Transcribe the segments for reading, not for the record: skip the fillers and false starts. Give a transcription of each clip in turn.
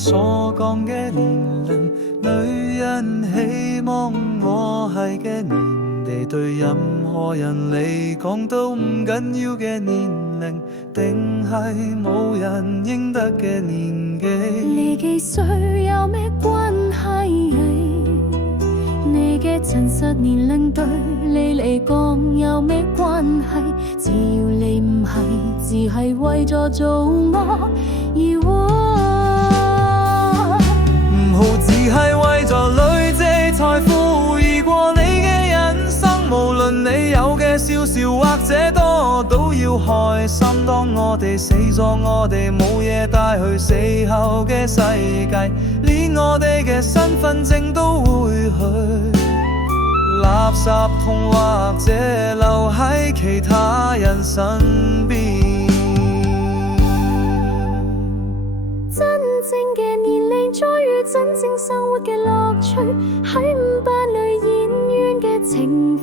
所講嘅年齡，女人希望我係嘅年地，對任何人嚟講都唔緊要嘅年齡，定係冇人應得嘅年紀。你幾歲有咩關係？你嘅真實年齡對你嚟講有咩關係？只要你唔係只係為咗做我而活，唔好只係為咗累積財富而過你嘅人生，無論你有嘅少少或者多，都要開心。當我哋死咗，我哋冇嘢帶去死後嘅世界，連我哋嘅身份證都會去垃圾桶，或者留喺其他人身邊。真正嘅年齡在於真正生活嘅樂趣，喺五班裏演員嘅情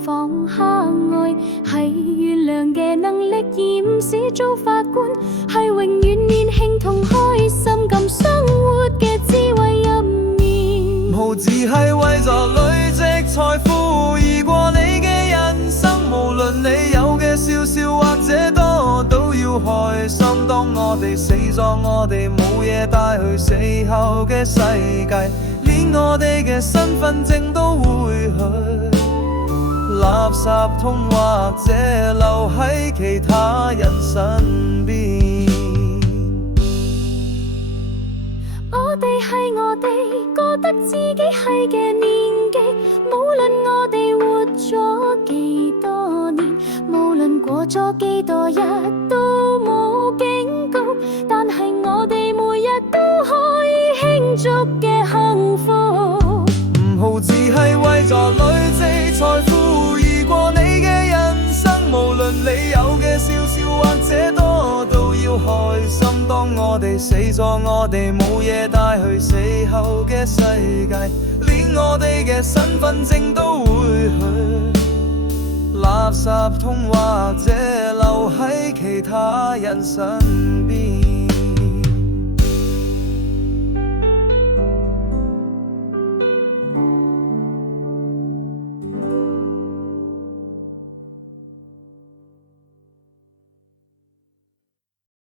況下愛，係原諒嘅能力而唔是做法官，係永遠年輕同開心咁生活嘅智慧入面。唔只係為咗累積財富而過你嘅人生，無論你有嘅少少或者多，都要開心。當我哋死咗，我哋冇嘢帶去死後嘅世界，連我哋嘅身份證都會去垃圾桶，或者留喺其他人身邊。我哋係我哋覺得自己係嘅年紀，無論我哋活咗幾多年，無論過咗幾多日都冇警告，但係我哋每日都可以慶祝嘅幸福。唔好只係為咗累積財富而過你嘅人生，無論你有嘅少少或者多，都要開心。當我哋死咗，我哋冇嘢帶去死後嘅世界，連我哋嘅身份證都會去垃圾桶，或者留喺其他人身邊。